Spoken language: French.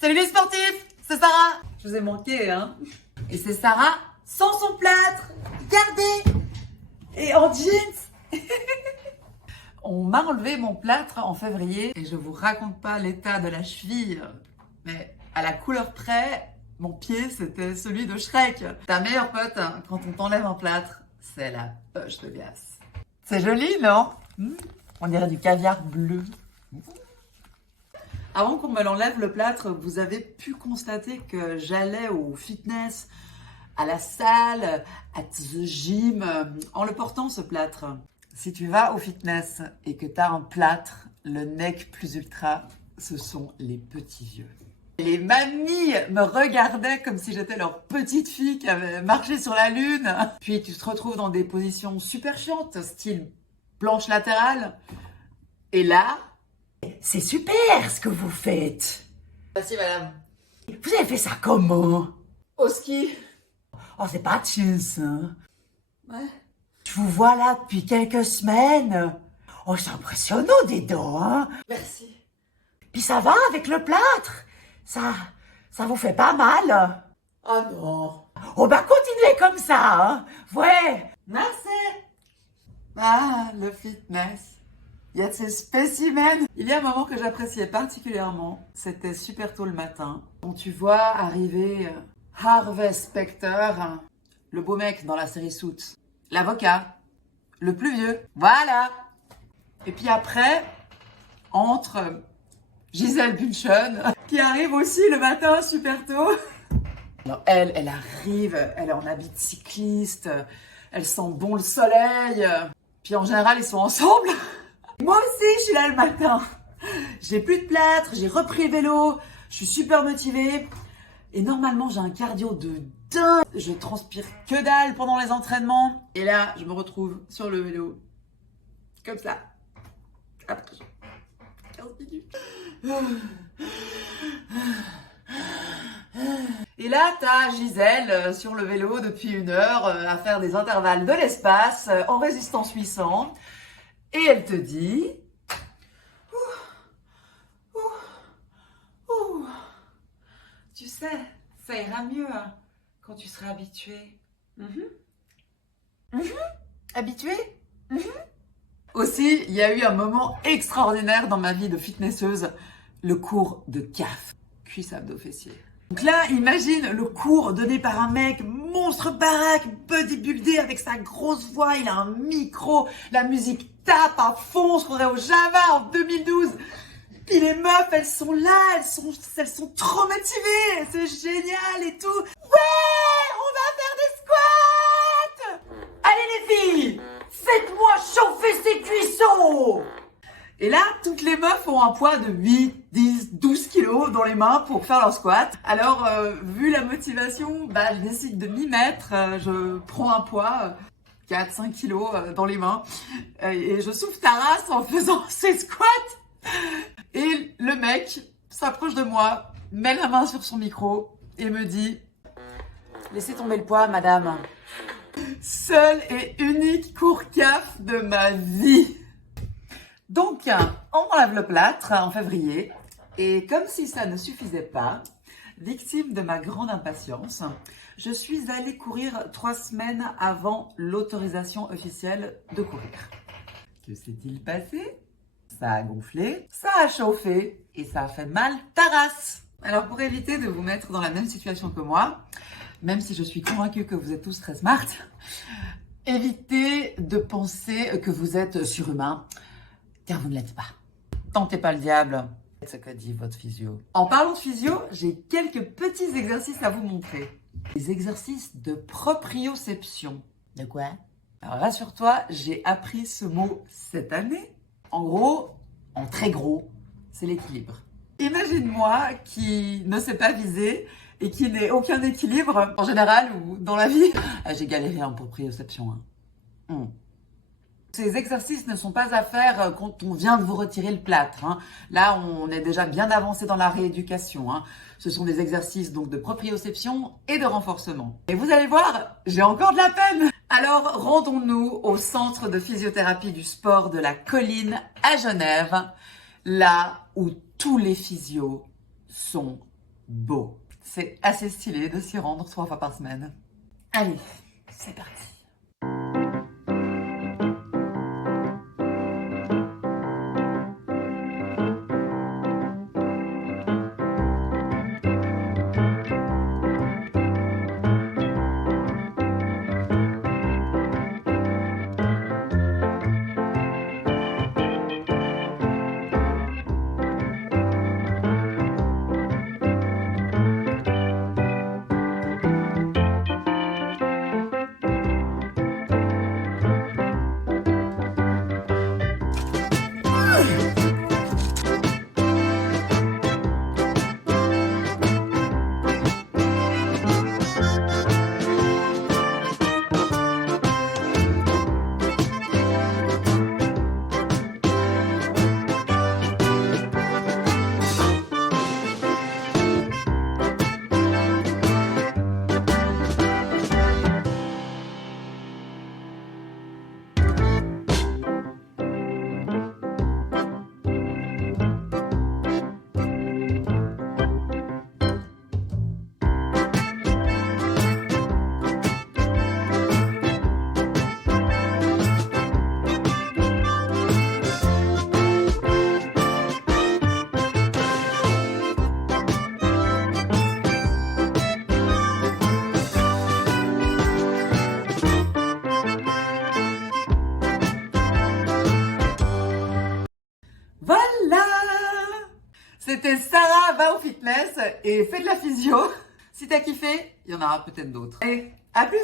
Salut les sportifs, c'est Sarah. Je vous ai manqué, hein. Et c'est Sarah sans son plâtre. Regardez. Et en jeans. On m'a enlevé mon plâtre en février et je vous raconte pas l'état de la cheville. Mais à la couleur près, mon pied c'était celui de Shrek. Ta meilleure pote, hein, quand on t'enlève un plâtre, c'est la poche de glace. C'est joli, non? On dirait du caviar bleu. Avant qu'on me l'enlève le plâtre, vous avez pu constater que j'allais au fitness, à la salle, à the gym, en le portant ce plâtre. Si tu vas au fitness et que tu as un plâtre, le nec plus ultra, ce sont les petits vieux. Les mamies me regardaient comme si j'étais leur petite fille qui avait marché sur la lune. Puis tu te retrouves dans des positions super chiantes, style planche latérale. Et là... C'est super ce que vous faites. Merci madame. Vous avez fait ça comment? Au ski. Oh, c'est pas chill ça. Ouais. Je vous vois là depuis quelques semaines. Oh, c'est impressionnant des dents, hein. Merci. Puis ça va avec le plâtre? Ça vous fait pas mal? Oh non. Oh bah continuez comme ça, hein. Ouais. Merci. Ah, le fitness. Il y a de ces spécimens. Il y a un moment que j'appréciais particulièrement. C'était super tôt le matin. Quand tu vois arriver Harvey Specter, le beau mec dans la série Suits, l'avocat, le plus vieux, voilà. Et puis après, entre Gisèle Bündchen, qui arrive aussi le matin super tôt. Alors elle arrive, elle est en habit de cycliste, elle sent bon le soleil. Puis en général, ils sont ensemble. Moi aussi, je suis là le matin. J'ai plus de plâtre, j'ai repris le vélo, je suis super motivée. Et normalement, j'ai un cardio de dingue. Je transpire que dalle pendant les entraînements. Et là, je me retrouve sur le vélo. Comme ça. Après 15 minutes. Et là, t'as Gisèle sur le vélo depuis 1 heure à faire des intervalles de l'espace en résistance 800. Et elle te dit... Tu sais, ça ira mieux hein, quand tu seras habitué. Habitué. Aussi, il y a eu un moment extraordinaire dans ma vie de fitnesseuse, le cours de CAF, cuisse abdos fessiers. Donc là, imagine le cours donné par un mec monstre baraque, bodybuildé avec sa grosse voix, il a un micro, la musique tape à fond, on se croirait au Java en 2012. Puis les meufs, elles sont là, elles sont trop motivées, c'est génial et tout. Ouais, on va faire des squats. Allez les filles, faites-moi chauffer ces cuissons. Et là, toutes les meufs ont un poids de 8, 10, 12 kilos dans les mains pour faire leur squat. Alors, vu la motivation, je décide de m'y mettre. Je prends un poids, 4, 5 kilos dans les mains. Et je souffle ta race en faisant ces squats. Et le mec s'approche de moi, met la main sur son micro et me dit « Laissez tomber le poids, madame. » Seul et unique cours CAF de ma vie. Donc, on m'enlève le plâtre en février et comme si ça ne suffisait pas, victime de ma grande impatience, je suis allée courir 3 semaines avant l'autorisation officielle de courir. Que s'est-il passé? Ça a gonflé, ça a chauffé et ça a fait mal ta race. Alors pour éviter de vous mettre dans la même situation que moi, même si je suis convaincue que vous êtes tous très smart, évitez de penser que vous êtes surhumain. Car vous ne l'êtes pas. Tentez pas le diable, c'est ce que dit votre physio. En parlant de physio, j'ai quelques petits exercices à vous montrer. Des exercices de proprioception. De quoi? Alors rassure-toi, j'ai appris ce mot cette année. En gros, en très gros, c'est l'équilibre. Imagine-moi qui ne sait pas viser et qui n'ait aucun équilibre en général ou dans la vie. J'ai galéré en proprioception. Ces exercices ne sont pas à faire quand on vient de vous retirer le plâtre. Là, on est déjà bien avancé dans la rééducation. Ce sont des exercices donc de proprioception et de renforcement. Et vous allez voir, j'ai encore de la peine. Alors, rendons-nous au centre de physiothérapie du sport de la Colline à Genève, là où tous les physios sont beau. C'est assez stylé de s'y rendre 3 fois par semaine. Allez, c'est parti. Voilà! C'était Sarah va au fitness et fait de la physio. Si t'as kiffé, il y en aura peut-être d'autres. Et à plus!